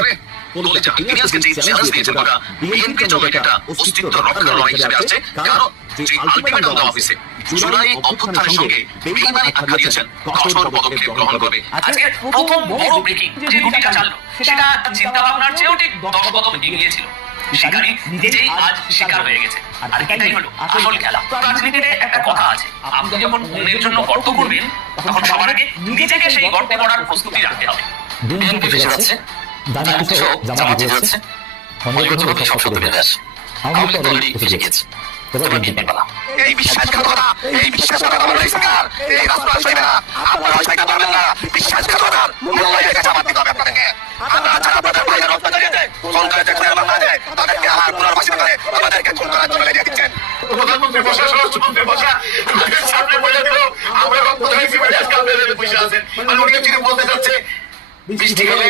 বিচারে দলিতা ইলিয়াসকে যে চ্যালেঞ্জ দিয়েছেন গোটা বিএনপির জন্য এটা অস্তিত্ব রক্ষার লড়াই হিসেবে আসছে। কারণ যে আলটিমেটাম দেওয়া হয়েছে জুলাই অভ্যুত্থানের সঙ্গে বেইমানি আখ্যা দিয়েছেন, কঠোর পদক্ষেপ গ্রহণ করবে। আজকে প্রথম বড় ব্রেকিং যে রুটিটা চাললো সেটা চিন্তা ভাবনার চেয়েও ঠিক 10 কদম এগিয়ে ছিল। শিকারী নিজেই আজ শিকার হয়ে গেছে। আর এটাই হলো আসল খেলা। রাজনীতিতে একটা কথা আছে, আপনি যখন অন্যের জন্য গর্ত করবেন তখন সবার আগে নিজেকে সেই গর্তে পড়ার প্রস্তুতি রাখতে হবে। বিএনপি ফেসে যাচ্ছে, দানি কিছু জামা দিয়ে যাচ্ছে, অনির্বাচনকে সব শব্দ বেড়ে আসে। আওয়ামী লীগ অলরেডি ফেসে গিয়েছে, এবার বিএনপি পালা। এই বিশ্বাসঘাতকতা, এই বিশ্বাসঘাতকতা আমরা সরকার, এই রাষ্ট্র আসবে না, আপনারা সহায়তা করবেন না। বিশ্বাসঘাতকতার মূল্যায় রেখে জবাব দিতে হবে আপনাদেরকে। আমরা যারা আপনাদের ভাইয়ের রক্ত ঝরিয়েছে, সরকারের খুনের মামলা দেয়, তাদেরকে আবার পুনর্বাসিত করে আমাদেরকে খুন করার জন্য লেগে দিচ্ছেন। প্রধানমন্ত্রী বসা, স্বরাষ্ট্রমন্ত্রী বসা, সামনে বলে দিল আমরা রক্ত ঝরিয়েছি বলে আজকে আপনাদের বসে আছেন। আর উনি চিঠি বলতে যাচ্ছে বৃষ্টি গেলে